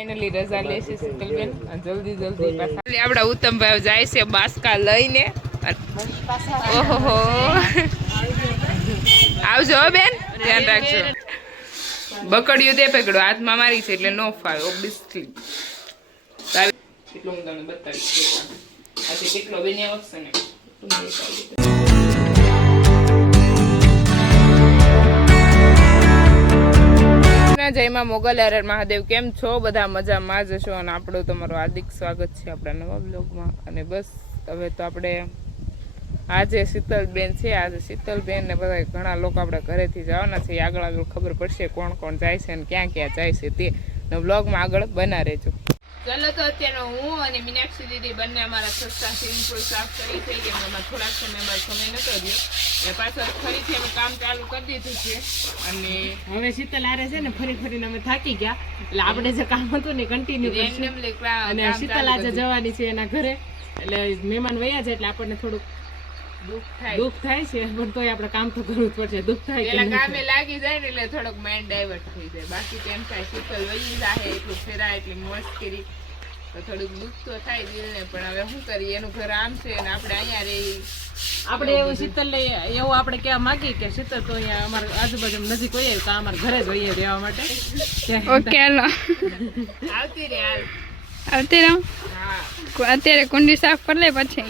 Finally રજા લેશે શીતલબેન જલ્દી જલ્દી પાછા આપડા ઉત્તમભાઈ જાય છે બાસ્કા લઈને ઓહો આવજો બેન ધ્યાન રાખજો બકડ્યું તે પકડો હાથમાં મારી છે એટલે નો ફાવે ઓબ્વિયસલી કેટલું હું તમને બતાવીશ આજે કેટલો બન્યા વખતે ને જયમાં મોગલ હર મહાદેવ કેમ છો બધા મજામાં જ છો અને આપણું તમારું હાર્દિક સ્વાગત છે આપણા નવા બ્લોગમાં અને બસ હવે તો આપણે આજે શીતલબેન છે આજે શીતલબેન ને બધા ઘણા લોકો આપણે ઘરેથી જવાના છે આગળ આગળ ખબર પડશે કોણ કોણ જાય છે અને ક્યાં ક્યાં જાય છે તે બ્લોગમાં આગળ બના રહેજો ચાલો તો અત્યારે હું અને મીનાક્ષી દીદી બંને અમારા સસ્તા સ્વિમિંગ પુલ સાફ કરી થઈ ગયા એમાં થોડાક સમય નતો રહ્યો એટલે પાછળ ફરીથી અમે કામ ચાલુ કરી દીધું છે અને હવે શીતલ આરે છે ને ફરી ફરીને અમે થાકી ગયા એટલે આપણે જે કામ હતું ને કન્ટિન્યુ કરશું અને શીતલ આજે જવાની છે એના ઘરે એટલે મહેમાન વયા છે એટલે આપણને થોડુંક દુઃખ થાય છે પણ તોય આપણે કામ તો કરવું જ પડશે દુઃખ થાય એટલે કામે લાગી જાય ને એટલે થોડોક માઇન્ડ ડાયવર્ટ થઈ જાય બાકી તેમ થાય શીતલ વહી જાય એટલું ફેરાય એટલી મોજ કરી તો થોડુંક દુઃખ તો થાય દિલને પણ હવે શું કરીએ એનું ઘર આમ છે અને આપણે અહીંયા રહી આપણે એવું શીતલ એવું આપણે કહેવા માંગીએ કે શીતલ તો અહીંયા અમારા આજુબાજુ નજીક હોઈએ તો અમારા ઘરે જ હોઈએ રહેવા માટે ઓકે હાલો આવતી રે હાલ આવતી રહો હા અત્યારે કુંડી સાફ કરી લે પછી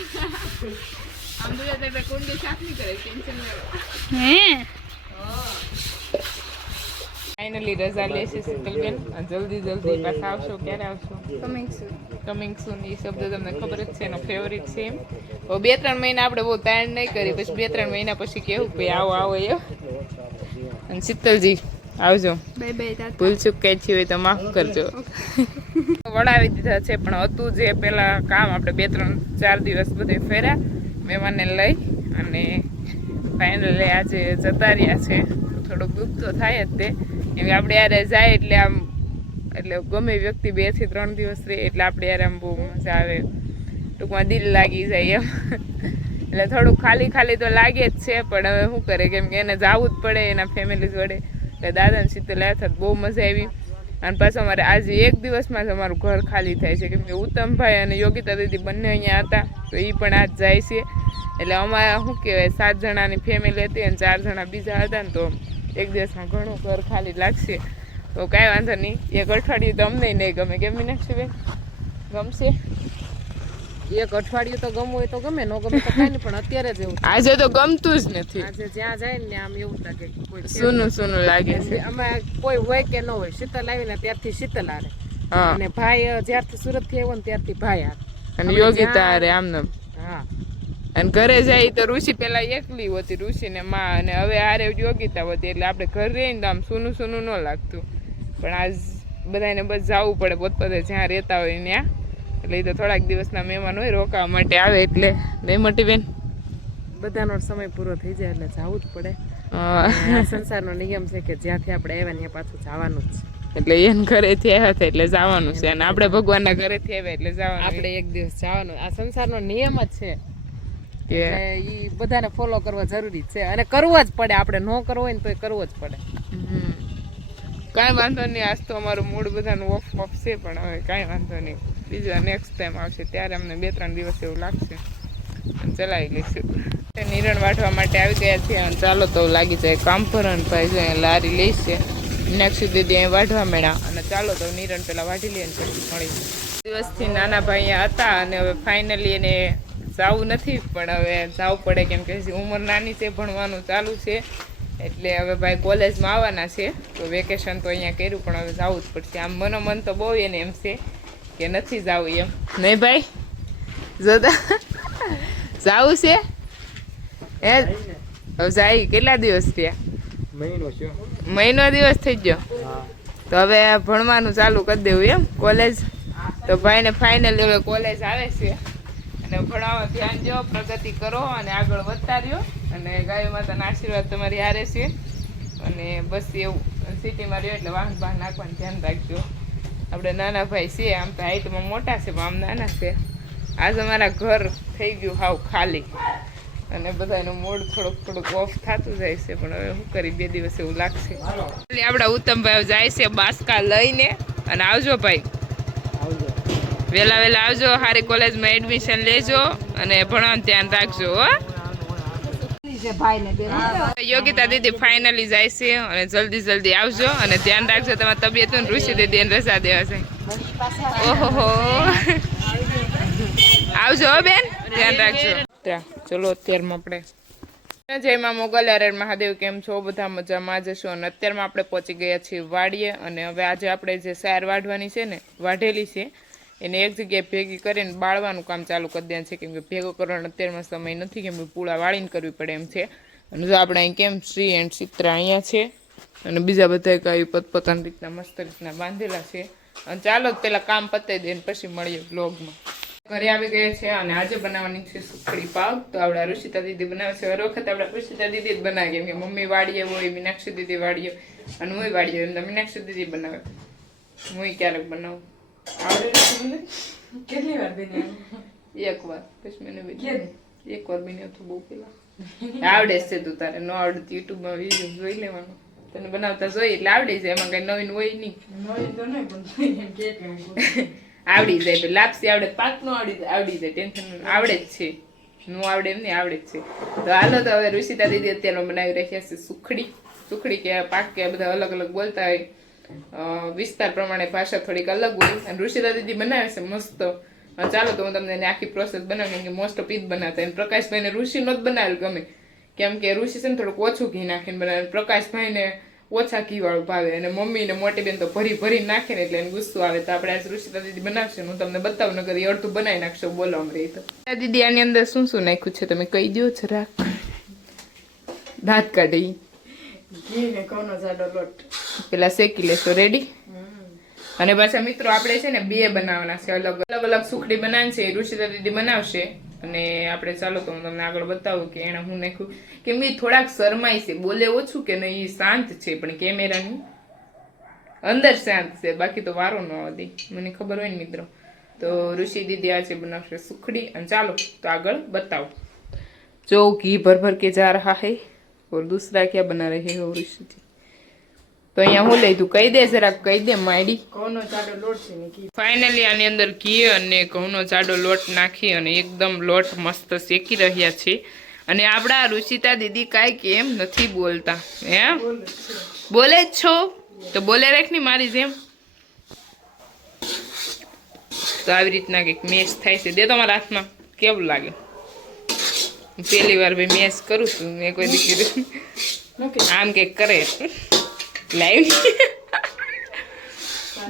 આમ તો એટલે કુંડી સાફ નહીં કરે ટેન્શન હે ફાઇનલી રજા લેશે શીતલબેન જલ્દી જલ્દી પાછા આવશો ક્યારે આવશો કમિંગ સૂન એ શબ્દ તમને ખબર જ છે એનો ફેવરિટ છે એમ 2-3 મહિના આપણે બહુ તાણ નહીં કરી પછી 2-3 મહિના પછી કેવું ભાઈ આવો આવો એવો અને શીતલજી આવજો બાય બાય ભૂલ ચૂક કઈ થી હોય તો માફ કરજો વડાવી દીધા છે પણ હતું જે પેલા કામ આપણે 2-3-4 દિવસ બધે ફેર્યા મહેમાનને લઈ અને ફાઇનલી આજે જતા રહ્યા છે થોડુંક દુઃખ તો થાય જ તે કેમ કે આપણે યારે જાય એટલે આમ એટલે ગમે વ્યક્તિ 2 થી 3 દિવસ રહે એટલે આપણે યારે આમ બહુ મજા આવે ટૂંકમાં દિલ લાગી જાય એમ એટલે થોડુંક ખાલી ખાલી તો લાગે જ છે પણ હવે શું કરે કેમ કે એને જવું જ પડે એના ફેમિલી જોડે એટલે દાદાને શીતલ થત બહુ મજા આવી અને પાછું અમારે આજે એક દિવસમાં જ અમારું ઘર ખાલી થાય છે કેમ કે ઉત્તમભાઈ અને યોગિતા દીદી બંને અહીંયા હતા તો એ પણ આજ જાય છે એટલે અમારે શું કહેવાય 7 જણાની ફેમિલી હતી અને 4 જણા બીજા હતા ને તો એક દિવસમાં ઘણું ઘર ખાલી લાગશે તો કાંઈ વાંધો નહીં એક અઠવાડિયું તો અમને નહીં ગમે કેમ મીનાક્ષીબેન ગમશે એક અઠવાડિયું તો ગમવું હોય તો ગમે ન ગમે તો કાંઈ નહીં પણ અત્યારે જ એવું આજે તો ગમતું જ નથી આજે જ્યાં જાય ને આમ એવું લાગે કે કોઈ સૂનું સૂનું લાગે છે અમે કોઈ હોય કે ન હોય શીતલ આવીને ત્યારથી શીતલ આરે હા અને ભાઈ જ્યારથી સુરત થી આવ્યો ને ત્યારથી ભાઈ આરે અને યોગિતા અરે આમને હા અને ઘરે જાય તો ઋષિ પેલા એકલી હોતી ઋષિ ને માં અને હવે આરે યોગિતા હોતી એટલે આપણે ઘર રહીને તો આમ સૂનું સૂનું ન લાગતું પણ આજ બધાને બસ જવું પડે પોતપોતે જ્યાં રહેતા હોય ત્યાં એટલે એ તો થોડાક દિવસના મહેમાન હોય રોકાવા માટે આવે એટલે નહીં મોટી બેન બધાનો સમય પૂરો થઈ જાય એટલે જવું જ પડે સંસારનો નિયમ છે કે જ્યાંથી આપણે આવ્યા ત્યાં પાછું જવાનું જ એટલે એને ઘરેથી આવ્યા હતા એટલે જવાનું છે અને આપણે ભગવાનના ઘરેથી આવ્યા એટલે જવાનું આપણે એક દિવસ જવાનું આ સંસારનો નિયમ જ છે કે ઈ બધાને ફોલો કરવા જરૂરી છે અને કરવો જ પડે આપણે ન કરવો હોય ને તો કરવો જ પડે કાંઈ વાંધો નહીં આજ તો અમારું મૂડ બધાનું ઓફ છે પણ હવે કાંઈ વાંધો નહીં બીજા નેક્સ્ટ ટાઈમ આવશે ત્યારે અમને 2-3 દિવસ એવું લાગશે ચલાવી લઈશું નિરણ વાઢવા માટે આવી ગયા છીએ અને ચાલો તો લાગી જાય કામ પર અને ભાઈ જો લારી લઈશે મીનાક્ષી દીદી અહીં વાઢવા મેળા અને ચાલો તો નિરણ પેલા વાઢી લઈએ પછી મળી દિવસથી નાના ભાઈ અહીંયા હતા અને હવે ફાઇનલી એને જવું નથી પણ હવે જવું પડે કેમ કે ઉંમર નાની છે ભણવાનું ચાલુ છે એટલે હવે ભાઈ કોલેજમાં આવવાના છે તો વેકેશન તો અહીંયા કર્યું પણ હવે જવું જ પડશે આમ મનોમન તો બહુ એને એમ છે કે નથી જવું એમ નહીં ભાઈ જોતા જવું છે હે હવે જાય કેટલા દિવસ થયા મહિનો દિવસ થઈ ગયો તો હવે ભણવાનું ચાલુ કરી દેવું એમ કોલેજ તો ભાઈને ફાઇનલી હવે કોલેજ આવે છે અને ભણાવવા ધ્યાન દો પ્રગતિ કરો અને આગળ વધતા રહ્યો અને ગાય માતાના આશીર્વાદ તમારી હારે છે અને બસ એવું સિટીમાં રહ્યો એટલે વાહન બહાર નાખવાનું ધ્યાન રાખજો આપણે નાના ભાઈ છે આમ તો હાઈટમાં મોટા છે પણ આમ નાના છે આજ અમારા ઘર થઈ ગયું હાવ ખાલી અને બધાનું મૂડ થોડુંક ઓફ થતું જાય છે પણ હવે શું કરી 2 દિવસ એવું લાગશે આપણા ઉત્તમભાઈ જાય છે બાસ્કા લઈને અને આવજો ભાઈ વહેલા વહેલા આવજો, સારી કોલેજમાં એડમિશન લેજો અને ભણવાનું ધ્યાન રાખજો હો. યોગિતા દીદી ફાઇનલી જાય છે અને જલ્દી જલ્દી આવજો અને ધ્યાન રાખજો તમારી તબિયત. ઋષિ દીદી એને રજા દેવા છે. ઓહો આવજો હો બેન, ધ્યાન રાખજો. ચલો અત્યારમાં આપણે જય માં મોગલ હર મહાદેવ. કેમ છો બધા? મજામાં જશો. અને અત્યારમાં આપણે પહોંચી ગયા છીએ વાડીએ અને હવે આજે આપણે જે સાર વાઢવાની છે ને, વાઢેલી છે એને એક જગ્યાએ ભેગી કરીને બાળવાનું કામ ચાલુ કરી દેવાનું છે, કેમ કે ભેગો કરવાનો અત્યારમાં સમય નથી, કેમ કે પૂળા વાળીને કરવી પડે એમ છે. અને જો આપણે અહીં કેમ શ્રી એન્ડ ચિત્રા અહીંયા છે અને બીજા બધા કઈ પોતપોતાની રીતના મસ્ત રીતના બાંધેલા છે. અને ચાલો પેલા કામ પતાવી દઈને પછી મળીએ બ્લોગમાં. ઘરે આવી ગયા છે અને આજે બનાવવાની છે સુખડી પાવ. તો આપણા ઋષિતા દીદી બનાવે છે. હર વખત આપણા ઋષિતા દીદી જ બનાવે, કેમ કે મમ્મી વાડીએ હોય, મીનાક્ષી દીદી વાડીએ અને હું વાડીએ હોય, મીનાક્ષી દીદી બનાવે. હું ક્યારેક બનાવું. કેટલી વાર બની? એક વાર. પછી મને એક વાર બન્યો તો બહુ પેલા. આવડે છે તું, તારે ન આવડતું યુટ્યુબમાં વિડીયો જોઈ લેવાનું. તને બનાવતા જોઈએ એટલે આવડી જાય, એમાં કઈ નવીન હોય નહીં. આવડી જાય તો લાપસી આવડે, પાક નો આવડી જાય, ટેન્શન આવડે જ છે. નું આવડે એમ નહીં, આવડે જ છે. તો હાલો તો હવે ઋષિતા દીદી અત્યારે બનાવી રહ્યા છે સુખડી. સુખડી કે પાક કે બધા અલગ અલગ બોલતા હોય, વિસ્તાર પ્રમાણે ભાષા થોડીક અલગ હોય. અને ઋષિતા દીદી બનાવે છે મસ્ત. ચાલો તો હું તમને એની આખી પ્રોસેસ બનાવી, કેમ કે મોસ્ટ ઓફ ઈ જ બનાવતા. અને પ્રકાશભાઈને ઋષિ નો જ બનાવેલ ગમે, કેમ કે ઋષિ છે ને થોડુંક ઓછું ઘી નાખીને બનાવે, પ્રકાશભાઈને ઓછા ઘી વાળું ભાવે અને મમ્મી ને મોટી બેન તો ભરી ભરી નાખે ને એટલે એને ગુસ્સો આવે. તો આપણે આજ ઋષિતા દીદી બનાવશે, હું તમને બતાવું, નકર એ અડધું બનાવી નાખશો. બોલો અમરે તો દીદી આની અંદર શું શું નાખ્યું છે તમે કહી દો જરાક. દાંત કાઢી ઘી ને ઘઉંનો જાડો લોટ પેલા શેકી લેશો. રેડી? અને પાછા મિત્રો આપણે છે ને બે બનાવવાના છે, અલગ અલગ સુખડી બનાવવાની છે. ઋષિતા દીદી બનાવશે અને આપણે ચાલો તો હું તમને આગળ બતાવું કે એને હું નાખ્યું. કેમ કે થોડાક શરમાય છે, બોલે ઓછું કે નહીં, શાંત છે પણ કેમેરાની અંદર શાંત છે, બાકી તો વારો ન આવે મને ખબર હોય ને મિત્રો. તો ઋષિ દીદી આજે બનાવશે સુખડી અને ચાલો તો આગળ બતાવો. જો ઘી ભર ભર કે જા રહા હૈ और दूसरा क्या बना रहे हो ऋषि जी? તો અહીંયા હું લઈ તું કહી દે, જરાક કહી દે માયડી. ઘઉંનો જાડો લોટ છે ને ઘી. ફાઇનલી આની અંદર ઘી અને ઘઉંનો જાડો લોટ નાખી અને એકદમ લોટ મસ્ત શેકી રહ્યા છે. અને આપણા ઋષિતા દીદી કાંઈ કેમ નથી બોલતા. હે બોલે જ છો તો બોલે રાખ ની મારી જેમ. તો આવી રીતના કંઈક મેશ થાય છે. દે તમારા હાથમાં કેવું લાગે? પહેલી વાર ભાઈ મેશ કરું છું મેં કોઈ દીકરી આમ કંઈક કરે લાઈવ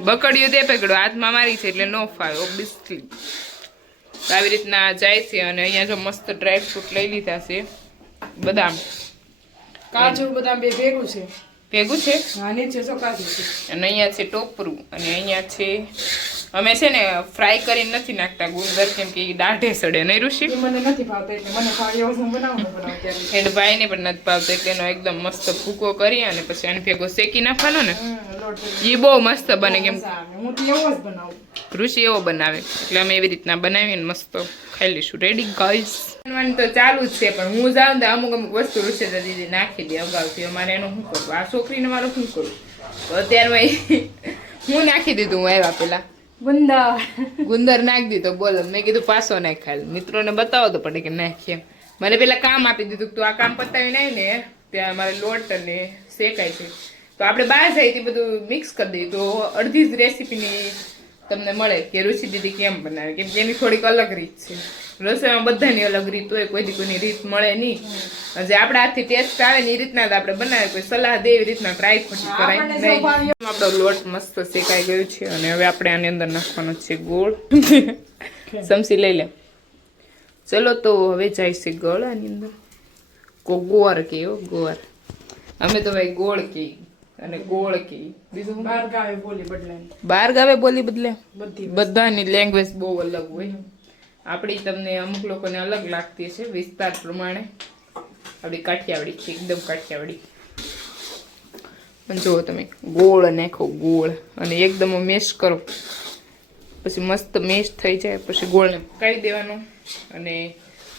બકડ્યું તે પકડો હાથમાં મારી છે એટલે નો ફાવે ઓબ્વિયસલી. આવી રીતના જાય છે. અને અહીંયા જો મસ્ત ડ્રાય ફ્રૂટ લઈ લીધા છે, બદામ કાજુ બદામ બે ભેગું છે. ભેગું છે. હા, નીચે જો કાજુ છે. અને અહીંયા છે ટોપરું અને અહીંયા છે અમે છે ને ફ્રાય કરીને નથી નાખતા ગુંદર, કેમ કે એ દાઢે સડે નહીં ઋષિ. મને નથી ભાવતો એટલે મને ભાવે એવું હું બનાવું ત્યારે. એને ભાઈને પણ નથી ભાવતો એટલે એનો એકદમ મસ્ત ભૂકો કરી અને પછી આને ભેગો શેકી નાખવાનો ને, એ બહુ મસ્ત બને. કેમ હું તો એવો જ બનાવું, ઋષિ એવો બનાવે એટલે અમે એવી રીતના બનાવીને મસ્ત ખાઈ લઈશું. Ready guys? તો ચાલુ જ છે પણ હું જાઉં તો અમુક વસ્તુ ઋષિ દીદી નાખી દે અગાઉથી. અમારે એનું શું કરવું, આ છોકરીને મારું શું કરવું? તો અત્યારમાં હું નાખી દીધું. હું આવ્યા પેલા ગુંદર નાખી દીધો. બોલો મેં કીધું પાછો નાખાય, મિત્રોને બતાવો તો પડે કે નાખીએ. મને પેલા કામ આપી દીધું તું આ કામ પતાવીને આવી ને ત્યાં મારે લોટ અને શેકાય છે. તો આપણે બહાર જઈથી બધું મિક્સ કરી દઈએ તો અડધી જ રેસીપીની તમને મળે કે ઋષિ દીદી કેમ બનાવે, કેમ કે એની થોડીક અલગ રીત છે. રસોઈમાં બધાની અલગ રીત હોય, કોઈની રીત મળે નહીં. જે આપણા હાથથી ટેસ્ટ આવે ને એ રીતના જ આપણે બનાવે, કોઈ સલાહ દે એવી રીતના ટ્રાય ખોટી કરાય નહીં. આપણો લોટ મસ્ત શેકાઈ ગયો છે અને હવે આપણે આની અંદર નાખવાનો છે ગોળ. સમસી લઈ લે. ચલો તો હવે જાય છે ગોળ આની અંદર. ગોળ કેવો ગોળ, અમે તો ભાઈ ગોળ કહીએ અને ગોળ કહીએ. બીજું બાર ગાવે બોલી બદલાય. બાર ગાવે બોલી બદલે. બધી બધાની લેંગ્વેજ બહુ અલગ હોય. આપણી તમને અમુક લોકોને અલગ લાગતી છે વિસ્તાર પ્રમાણે. આપણી કાઠિયાવાડી છે, એકદમ કાઠિયાવાડી. જો તમે ગોળ નાખો, ગોળ અને એકદમ મેશ કરો, પછી મસ્ત મેશ થઈ જાય પછી ગોળને પકાવી દેવાનો. અને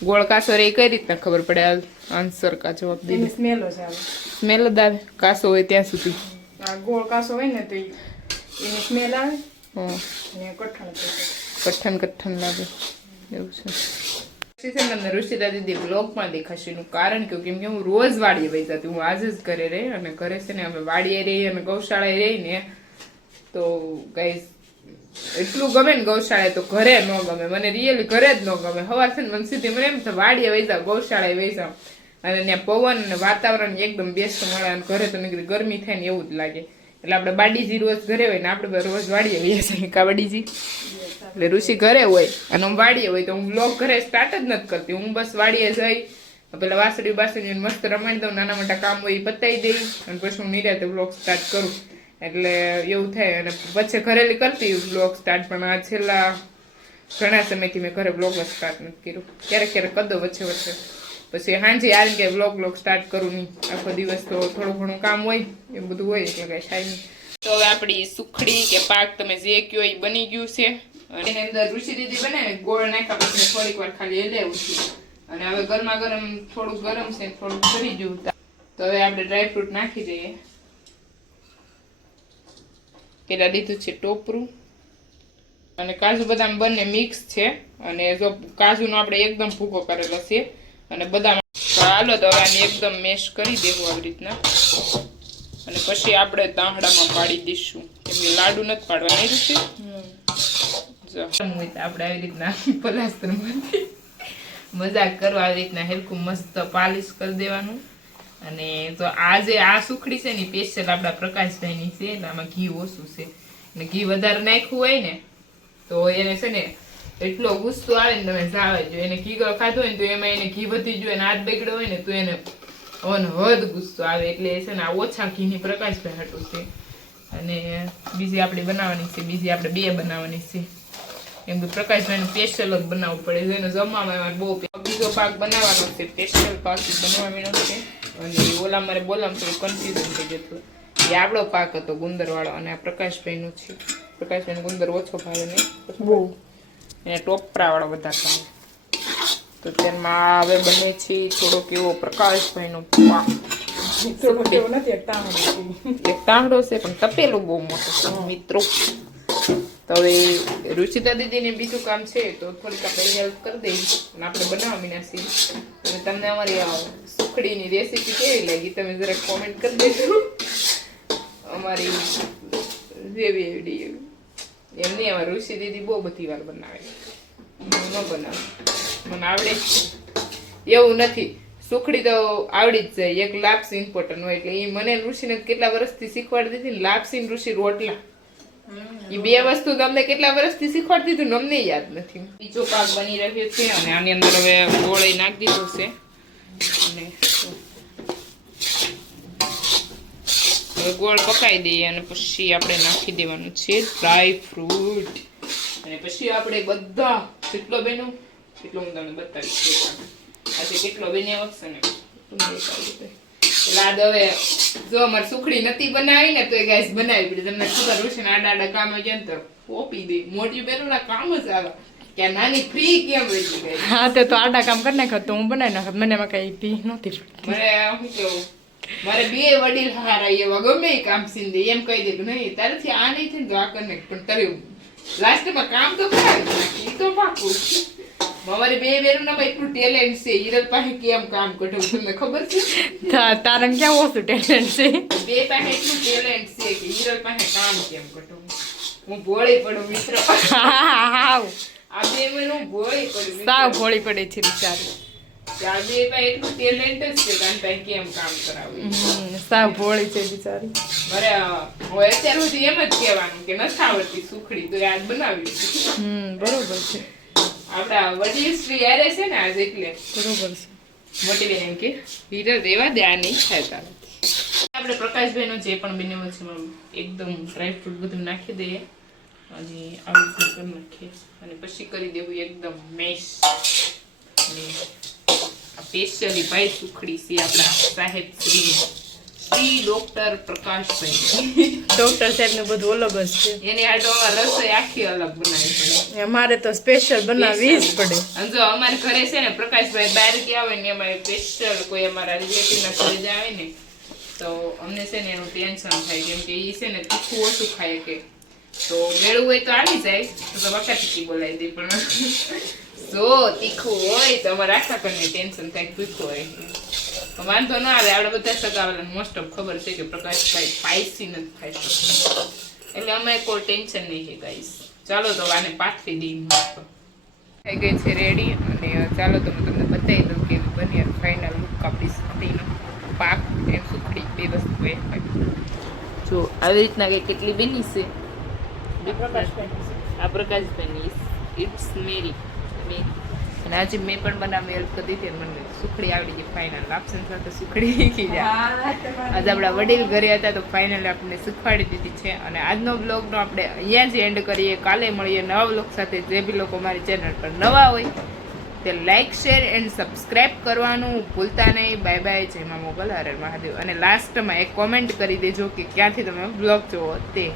ગોળ કાસો રે કઈ રીતના ખબર પડે? આન્સર કા જવાબ દે. સ્મેલ જ આવે. સ્મેલ જ આવે કાસો હોય ત્યાં સુધી. આ ગોળ કાસો હોય ને તો એની સ્મેલ આવે. હા, અને કઠણ કઠણ લાગે એવું છે તમને ઋષિતા દીદી બ્લોગમાં દેખાશે એનું કારણ કેમ કે હું રોજ વાડીએ વહી જતી, હું આજે જ ઘરે રહી અને ઘરે છે ને અમે વાડીએ રહી અને ગૌશાળાએ રહી ને તો ગાઈસ એટલું ગમે ને ગૌશાળાએ તો ઘરે ન ગમે, મને રિયલી ઘરે જ ન ગમે. સવાર છે ને મને સીધી મને એમ થાય વાડીએ વહી જાવ, ગૌશાળાએ વહી જાવ અને ત્યાં પવન અને વાતાવરણ એકદમ બેસ્ટ મળે અને ઘરે તો નીકળી ગરમી થાય ને એવું જ લાગે. એટલે આપણે બાડીજી રોજ ઘરે હોય ને આપણે રોજ વાડીએ વહીએ છીએ કા બાડીજી. એટલે ઋષિ ઘરે હોય અને હું વાડીએ હોય તો હું બ્લોગ ઘરે સ્ટાર્ટ જ નથી કરતી. હું બસ વાડીએ જઈ પેલા વાસળી બાસળી મસ્ત રમાડી દઉં, નાના મોટા કામ હોય એ પતાવી દઈ અને પછી હું નિરાતે બ્લોગ સ્ટાર્ટ કરું. એટલે એવું થાય અને પછી ઘરેલી કરતી બ્લોગ સ્ટાર્ટ, પણ આ છેલ્લા ઘણા સમયથી મેં ઘરે બ્લોગ સ્ટાર્ટ નથી કર્યું. ક્યારેક ક્યારેક કદો વચ્ચે વચ્ચે પછી હાંજે આવીને કે બ્લોગ સ્ટાર્ટ કરું નહીં. આખો દિવસ તો થોડું ઘણું કામ હોય એ બધું હોય એટલે કઈ થાય નહીં. તો હવે આપણી સુખડી કે પાક તમે જે કયો એ બની ગયું છે અને એની અંદર ઋષિ દીદી બનાવે ગોળ નાખ્યા પછી થોડીક વાર ખાલી હલાવું છું અને હવે ગરમા ગરમ થોડું ગરમ છે થોડું કરી દઉં. તો હવે આપણે ડ્રાયફ્રૂટ નાખી દઈએ. પેલા લીધું છે ટોપરું અને કાજુ બદામ બંને મિક્સ છે અને જો કાજુનો આપણે એકદમ ભૂકો કરેલો છે અને બદામ. હાલો તો હવે આને એકદમ મેશ કરી દેવું આવી રીતના અને પછી આપણે તાંહડામાં પાડી દઈશું કેમ કે લાડુ નથી પાડવા નહીં રૂચી. જો આપણે આવી રીતના પ્લાસ્ટરમાંથી મજાક કરવા આવી રીતના હેરખું મસ્ત પાલિશ કરી દેવાનું. અને તો આજે આ સુખડી છે ને સ્પેશિયલ આપણા પ્રકાશભાઈની છે એટલે આમાં ઘી ઓછું છે અને ઘી વધારે નાખ્યું હોય ને તો એને છે ને એટલો ગુસ્સો આવે ને તમે જાવે જો. એને ઘી ખાધું હોય ને તો એમાં એને ઘી વધી ગયું અને હાથ બગડ્યો હોય ને તો એને હદ ગુસ્સો આવે. એટલે છે ને આ ઓછા ઘીની પ્રકાશભાઈ હાટું છે અને બીજી આપણે બનાવવાની છે, બીજી આપણે બે બનાવવાની છે. એમ તો પ્રકાશભાઈનું સ્પેશિયલ જ બનાવવું પડે. એનો જમવામાં બહુ બીજો પાક બનાવવાનો છે, સ્પેશિયલ પાક બનાવવાનો છે અને ઓલા મારે બોલામ થોડું કન્ફ્યુઝન થઈ જતું. એ આપણો પાક હતો ગુંદરવાળો અને આ પ્રકાશભાઈનો છે. પ્રકાશભાઈનો ગુંદર ઓછો ભાવે ને બહુ એને ટોપરાવાળો વધારે ભાવે. તો તેમાં હવે બને છે થોડોક એવો પ્રકાશભાઈનો પાક. એક તાંહડો છે પણ તપેલું બહુ મોટું છે મિત્રો. તો હવે રુચિતા દીદીને બીજું કામ છે તો થોડીક આપણે હેલ્પ કરી દઈએ અને આપણે બનાવવા મીનાશી. અને તમને અમારી સુખડીની રેસીપી કેવી લાગી તમે જરાક કોમેન્ટ કરી દેજો. અમારી જેવી એવડી એમની અમારી ઋષિ દીદી બહુ બધી વાર બનાવે, ન બનાવે મને આવડે એવું નથી. સુખડી તો આવડી જ જાય, એક લાપસી ઇમ્પોર્ટન્ટ હોય એટલે એ મને ઋષિને કેટલા વર્ષથી શીખવાડી દીધી ને લાપસી ઋષિ રોટલા એ બે વસ્તુ તમને કેટલા વર્ષથી શીખવાડતી હતું અમને યાદ નથી. બીજો પાક બની રહ્યો છે અને આની અંદર હવે ગોળ નાખી દીધો છે અને હવે ગોળ પકાઈ દઈએ અને પછી આપણે નાખી દેવાનું છે ડ્રાય ફ્રૂટ અને પછી આપણે બધા કેટલો બન્યું કેટલો હું તમને બતાવીશ. આજે કેટલો બન્યા વખતે ને એટલે હવે જો અમારે સુખડી નથી બનાવી ને તો એ ગાઈસ બનાવી પડી. તમને ખબર હશે ને આડા આડા કામ હોય ને તો પોપી દે મોટી બેનું ના કામ જ આવે કે નાની ફ્રી કેમ રહી ગઈ. હા તો આડા કામ કરી નાખત તો હું બનાવી નાખત. મને એમાં કઈ ભી નહોતી. મને શું કેવું મારે બે વડીલ હારા એવા ગમે એ કામ સીન દે એમ કહી દે કે નહીં તારેથી આ નહીં થાય તો આ કરી નાખ પણ તારે લાસ્ટમાં કામ તો કરાવી નાખી એ તો પાકું. મારી બે બેનું નામ એટલું ટેલેન્ટ છે હિરલ પાસે કેમ કામ કઢવું તમને ખબર છે? તારણ ક્યાં ઓછું ટેલેન્ટ છે? બે પાસે એટલું ટેલેન્ટ છે કે હિરલ પાસે કામ કેમ કઢવું. હું ભોળી પડું મિત્ર. આ બે મેં ભોળી પડું સાવ ભોળી પડે છે બિચારી. આ બે પાસે એટલું ટેલેન્ટ જ છે કારણ પાસે કેમ કામ કરાવું. સાવ ભોળી છે બિચારી. મારે હવે અત્યાર સુધી એમ જ કહેવાનું કે નથી આવડતી સુખડી તો યાદ બનાવી. બરોબર છે. આપડા વડીલ શ્રી યારે છે ને આજ એટલે બરોબર છે. મોટી બેન એમ કે હીરા દેવા દે આ નહીં થાય તારાથી. આપણે પ્રકાશભાઈ નો જે પણ બન્યું છે એકદમ ડ્રાય ફ્રૂટ બધું નાખી દઈએ હજી આવી કરી નાખીએ અને પછી કરી દેવું એકદમ મેશ. અને સ્પેશિયલી ભાઈ સુખડી છે આપણા સાહેબ શ્રી ડોક્ટર પ્રકાશભાઈ. ડોક્ટર સાહેબ નું બધું અલગ જ છે. એની આડો રસોઈ આખી અલગ બનાવી પડે. અમારે તો સ્પેશિયલ બનાવવી જ પડે. અને જો અમારે ઘરે છે ને પ્રકાશભાઈ બહાર ગયા હોય ને એમાં સ્પેશિયલ કોઈ અમારા રિલેટિવ ના ઘરે જાય ને તો અમને છે ને એનું ટેન્શન થાય કેમ કે એ છે ને તીખું ઓછું ખાય કે તો મેળવું હોય તો આવી જાય તો બકા તીખી બોલાવી દે પણ જો તીખું હોય તો અમારે આખા કરીને ટેન્શન થાય તીખું હોય તો વાંધો ના આવે. આપણે બધા સગાવાળાને મોસ્ટ ઓફ ખબર છે કે પ્રકાશભાઈ સ્પાઇસી નથી ખાઈ શકતા એટલે અમે કોઈ ટેન્શન નહીં છે ગાઈસ. ચાલો તો આને પાથરી દઈ મસ્ત થઈ ગઈ છે રેડી. અને ચાલો તો હું તમને બતાવી દઉં કે બની ફાઇનલ લુક આપણી સુખડીનો પાક એમ સુખડી બે વસ્તુ એ જો આવી રીતના કંઈ કેટલી બની છે આ પ્રકાશભાઈની ઇટ્સ મેરી અને આજે મેં પણ બનાવી હેલ્પ કરી દીધી મને સુખડી આવડી ગઈ ફાઇનલ. લાપસન સાથે સુખડી શીખી જાય. આજે આપણા વડીલ ઘરે હતા તો ફાઇનલ આપણને શીખવાડી દીધી છે. અને આજનો બ્લોગનો આપણે અહીંયા જ એન્ડ કરીએ. કાલે મળીએ નવા બ્લોગ સાથે. જે બી લોકો મારી ચેનલ પર નવા હોય તે લાઇક શેર એન્ડ સબસ્ક્રાઇબ કરવાનું ભૂલતા નહીં. Bye bye. જય મા મોગલ હર હર મહાદેવ. અને લાસ્ટમાં એક કોમેન્ટ કરી દેજો કે ક્યાંથી તમે બ્લોગ જોવો તે.